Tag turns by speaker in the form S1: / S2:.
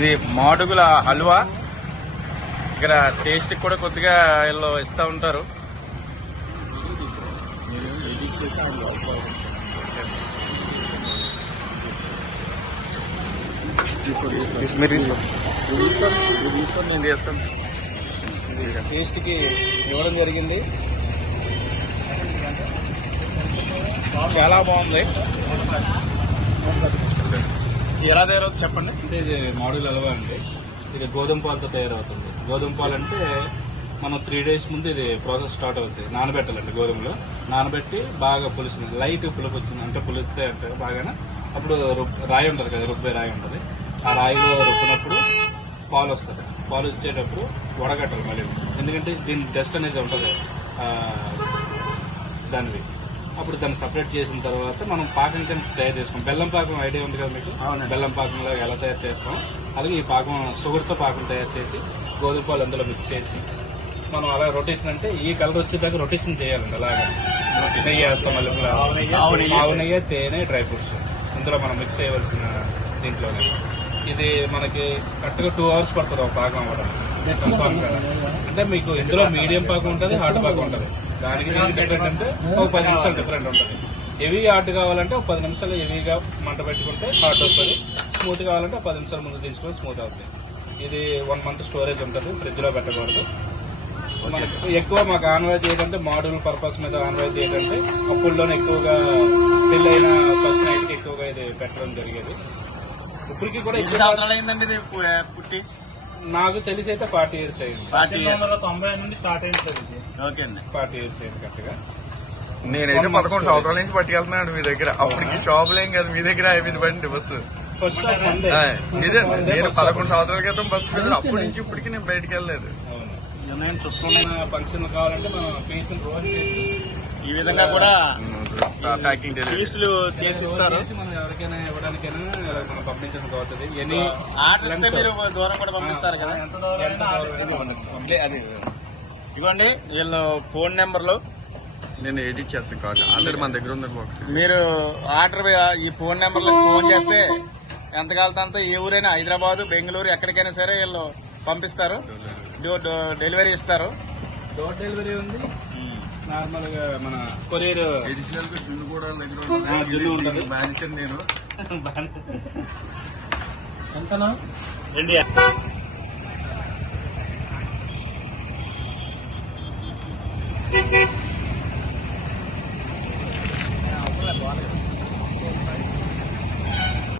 S1: ఇది మాడుగుల హల్వా. ఇక్కడ టేస్ట్ కూడా కొద్దిగా వీళ్ళు ఇస్తూ ఉంటారు. మీరు నేను చేస్తాను టేస్ట్కి ఇవ్వడం జరిగింది. చాలా బాగుంది. ఎలా తయారవుతుంది చెప్పండి?
S2: అంటే ఇది మోడల్ అలవా అండి. ఇది గోధుమ పాలతో తయారవుతుంది. గోధుమ పాలు అంటే మనం త్రీ డేస్ ముందు ఇది ప్రాసెస్ స్టార్ట్ అవుతుంది. నానబెట్టాలండి గోధుమలో. నానబెట్టి బాగా పులిసింది లైట్ పులుపు వచ్చింది. అంటే పులిస్తే అంటే బాగానే అప్పుడు రాయి ఉంటుంది కదా రుబ్బే రాయి ఉంటుంది. ఆ రాయిలో రుబ్బినప్పుడు పాలు వస్తుంది. పాలు వచ్చేటప్పుడు వడగట్టాలి మళ్ళీ. ఎందుకంటే దీని డస్ట్ అనేది ఉంటుంది. దానివి అప్పుడు దాన్ని సపరేట్ చేసిన తర్వాత మనం పాకం కింద తయారు చేసుకుంటాం. బెల్లం పాకం ఐడియా ఉంది కదా మీకు? బెల్లం పాకంలో ఎలా తయారు చేస్తాం? అలాగే ఈ పాకం షుగర్తో పాకం తయారు చేసి గోధుమ పాలు అందులో మిక్స్ చేసి మనం అలా రొటేషన్ అంటే ఈ కలర్ వచ్చేదాకా రొటేషన్ చేయాలండి అలాగా. నెయ్యి వేస్తాం మళ్ళీ
S1: ఆవు నెయ్యి.
S2: తేనె డ్రై ఫ్రూట్స్. ఇందులో మనం మిక్స్ చేయవలసిన దీంట్లోనే. ఇది మనకి కరెక్ట్గా టూ అవర్స్ పడుతుంది ఒక పాకం గా. అంటే మీకు ఇందులో మీడియం పాకం ఉంటుంది హార్డ్ పాకం ఉంటుంది. దానికి అంటే ఒక పది నిమిషాలు డిఫరెంట్ ఉంటుంది. హెవీ హార్డ్ కావాలంటే ఒక పది నిమిషాలు హెవీగా మంట పెట్టుకుంటే హార్డ్ వస్తుంది. స్మూత్ కావాలంటే పది నిమిషాలు ముందు దించుకొని స్మూత్ అవుతుంది. ఇది వన్ మంత్ స్టోరేజ్ ఉంటుంది ఫ్రిడ్జ్లో పెట్టకూడదు. మనకి ఎక్కువ మాకు ఆన్వైజ్ ఏంటంటే మోడల్ పర్పస్ మీద ఆన్వైజ్ ఏంటంటే అప్పుల్లోనే ఎక్కువగా పెళ్ళైన ఫస్ట్ నైట్కి ఎక్కువగా ఇది పెట్టడం జరిగేది. ఇప్పటికి కూడా ఎక్కువ
S1: పుట్టి?
S2: నాకు తెలిసి అయితే ఫార్టీ ఇయర్స్. అయింది
S1: పార్టీ
S2: తొంభై నుండి స్టార్ట్ అయింది
S1: ఓకే అండి.
S2: ఫార్టీ ఇయర్స్ అయింది కరెక్ట్గా.
S1: నేనైతే పదకొండు సంవత్సరాల నుంచి పట్టుకెళ్తున్నాను మీ దగ్గర. అప్పటికి షాప్ లేం కదా మీ దగ్గర అయిపోయింది బండి బస్సు.
S2: ఫస్ట్
S1: ఇదే నేను. పదకొండు సంవత్సరాల క్రితం బస్సు వెళ్ళాను అప్పటి నుంచి ఇప్పటికి నేను బయటికి వెళ్ళలేదు
S2: చుట్టుకున్న ఫంక్షన్ కావాలంటే మనం పీస్ రోల్ చేసి
S3: ఈ విధంగా కూడా
S1: ప్యాకింగ్
S3: పీసులు చేసి ఇస్తారు?
S2: ఎవరికైనా ఇవ్వడానికైనా పంపించడం అవుతుంది ఎనీ
S3: ఆర్డర్ ఇస్తే మీరు దూరం కూడా పంపిస్తారు కదా? అదే ఇవ్వండి వీళ్ళు ఫోన్ నెంబర్లు.
S1: నేను ఎడిట్ చేస్తాను కాదు. ఆల్రెడీ మన దగ్గర ఉంది బాక్స్
S3: మీరు ఆర్డర్ ఈ ఫోన్ నెంబర్లో ఫోన్ చేస్తే ఎంత కాలుతంత ఏ ఊరైనా హైదరాబాద్ బెంగళూరు ఎక్కడికైనా సరే వీళ్ళు పంపిస్తారు. డెలివరీ ఇస్తారు.
S2: డోర్ డెలివరీ ఉంది. నార్మల్గా మన కొరియర్
S1: ఎడిషనల్గా జున్ను కూడా దగ్గర
S2: ఆ, జున్ను ఉంటుంది.
S1: మేనేజర్ నేను.
S2: ఎంతనా?
S3: ఇండియా